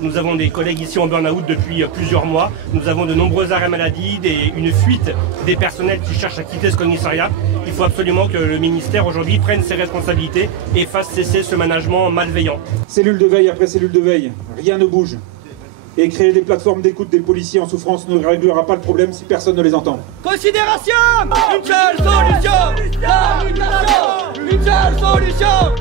Nous avons des collègues ici en burn-out depuis plusieurs mois. Nous avons de nombreux arrêts maladie, une fuite des personnels qui cherchent à quitter ce commissariat. Il faut absolument que le ministère aujourd'hui prenne ses responsabilités et fasse cesser ce management malveillant. Cellule de veille après cellule de veille, rien ne bouge. Et créer des plateformes d'écoute des policiers en souffrance ne réglera pas le problème si personne ne les entend. Considération! Une seule solution! La mutation! Une seule solution!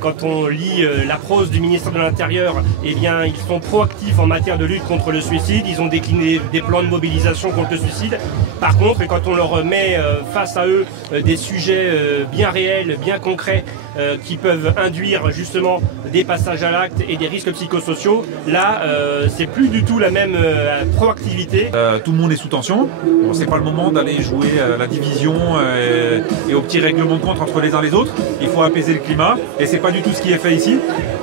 Quand on lit la prose du ministère de l'Intérieur, eh bien, ils sont proactifs en matière de lutte contre le suicide. Ils ont décliné des plans de mobilisation contre le suicide. Par contre, quand on leur met face à eux des sujets bien réels, bien concrets, qui peuvent induire justement des passages à l'acte et des risques psychosociaux, là, c'est plus du tout la même proactivité. Tout le monde est sous tension. Bon, c'est pas le moment d'aller jouer la division et au petit règlement de compte entre les uns et les autres. Il faut apaiser le climat et c'est pas du tout ce qui est fait ici.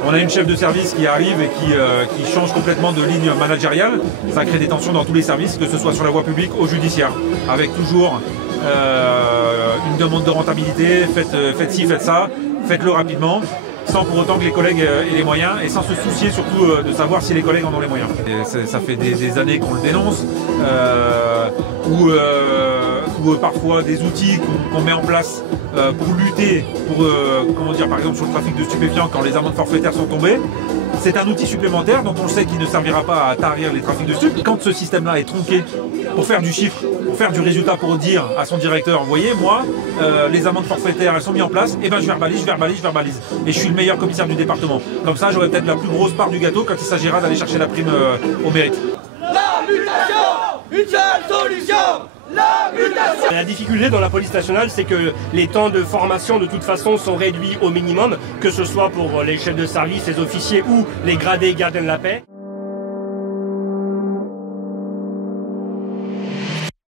On a une chef de service qui arrive et qui change complètement de ligne managériale. Ça crée des tensions dans tous les services, que ce soit sur la voie publique ou judiciaire, avec toujours une demande de rentabilité, faites ci, faites ça, faites-le rapidement, sans pour autant que les collègues aient les moyens et sans se soucier surtout de savoir si les collègues en ont les moyens. Et ça fait des années qu'on le dénonce, ou parfois des outils qu'on met en place pour lutter, comment dire, par exemple sur le trafic de stupéfiants quand les amendes forfaitaires sont tombées. C'est un outil supplémentaire dont on sait qu'il ne servira pas à tarir les trafics de stupes. Quand ce système-là est tronqué pour faire du chiffre, pour faire du résultat, pour dire à son directeur, voyez, moi, les amendes forfaitaires, elles sont mises en place, et ben je verbalise. Et je suis le meilleur commissaire du département. Comme ça, j'aurai peut-être la plus grosse part du gâteau quand il s'agira d'aller chercher la prime au mérite. La mutation! Une seule solution! La mutation! La difficulté dans la police nationale, c'est que les temps de formation de toute façon sont réduits au minimum, que ce soit pour les chefs de service, les officiers ou les gradés gardiens de la paix.